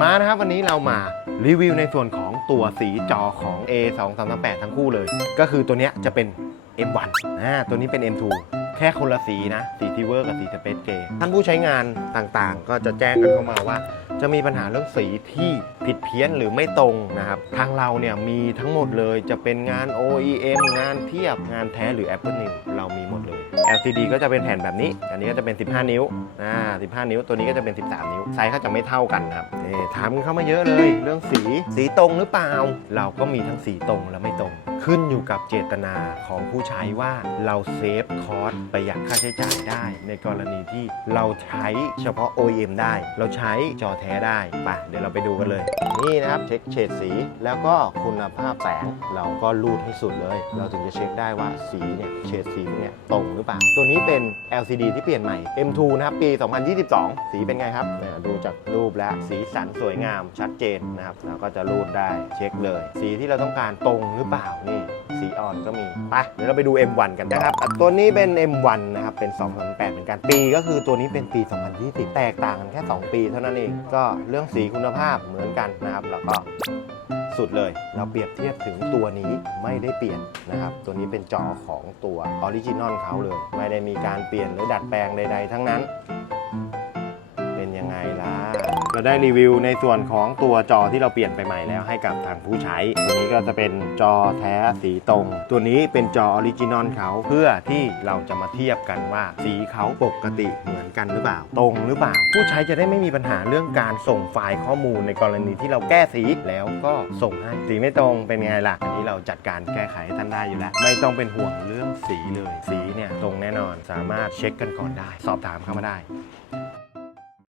มานะครับวันนี้เรามารีวิวในส่วนของตัวสีจอของ A 2 3 3 8ทั้งคู่เลย ก็คือตัวเนี้ยจะเป็น M1 อ่าตัวนี้เป็น M2 แค่คนละสีนะ สีทิเวอร์กับสีสเปซเกย์ท่านผู้ใช้งานต่างๆ ก็จะแจ้งกันเข้ามาว่า จะมีปัญหาเรื่องสีที่ผิดเพี้ยนหรือไม่ตรงนะครับ ทางเราเนี่ยมีทั้งหมดเลยจะเป็นงาน OEM งานเทียบงานแท้หรือ Apple New เรามีหมดเลย LCD ก็จะเป็นแผ่นแบบนี้ อันนี้ก็จะเป็น 15 นิ้วอ่า15 นิ้ว ตัวนี้ก็จะเป็น 13 นิ้ว ไซส์ก็จะไม่เท่ากันครับนี่ถามเข้ามาเยอะเลย เรื่องสี สีตรงหรือเปล่า เราก็มีทั้งสีตรงและไม่ตรง ขึ้นอยู่กับเจตนาของผู้ใช้ว่าเราเซฟคอสประหยัดค่าใช้จ่ายได้ ในกรณีที่เราใช้เฉพาะ OEM ได้ เราใช้จอแท้ได้ไปเดี๋ยวเราไปดูกันเลย นี่นะครับเช็คเฉดสีแล้วก็คุณภาพแสงเราก็รูดให้สุดเลย เราถึงจะเช็คได้ว่าสีเนี่ยเฉดสีเนี่ยตรงหรือเปล่า ตัวนี้เป็น LCD ที่เปลี่ยนใหม่ M2 นะครับปี 2022 สีเป็นไงครับเนี่ยดูจากรูปแล้วสีสันสวยงามชัดเจนนะครับแล้วก็จะรูดได้เช็คเลย สีที่เราต้องการตรงหรือเปล่านี่สีอ่อนก็มีไปเดี๋ยวเราไปดู M1 กันนะครับอะตัวนี้เป็น M1 นะครับ เป็น 2008 เหมือนกัน ปีก็คือตัวนี้เป็นปี 2020 แตกต่างกันแค่ 2 ปีเท่านั้นเอง ก็เรื่องสีคุณภาพเหมือนกันนะครับ แล้วก็สุดเลย เราเปรียบเทียบถึงตัวนี้ไม่ได้เปลี่ยนนะครับ ตัวนี้เป็นจอของตัวออริจินอลเขาเลย ไม่ได้มีการเปลี่ยนหรือดัดแปลงใด ๆ ทั้งนั้น เป็นยังไงล่ะ เราได้รีวิวในส่วนของตัวจอที่เราเปลี่ยนไปใหม่แล้วให้กับทางผู้ใช้ ตัวนี้ก็จะเป็นจอแท้สีตรง ตัวนี้เป็นจอออริจินอลเขาเพื่อที่เราจะมาเทียบกันว่าสีเขาปกติเหมือนกันหรือเปล่า ตรงหรือเปล่า ผู้ใช้จะได้ไม่มีปัญหาเรื่องการส่งไฟล์ข้อมูลในกรณีที่เราแก้สีแล้วก็ส่งให้สีไม่ตรงเป็นไงล่ะอันนี้เราจัดการแก้ไขให้ท่านได้อยู่แล้ว ไม่ต้องเป็นห่วงเรื่องสีเลย สีเนี่ยตรงแน่นอนสามารถเช็คกันก่อนได้ สอบถามเข้ามาได้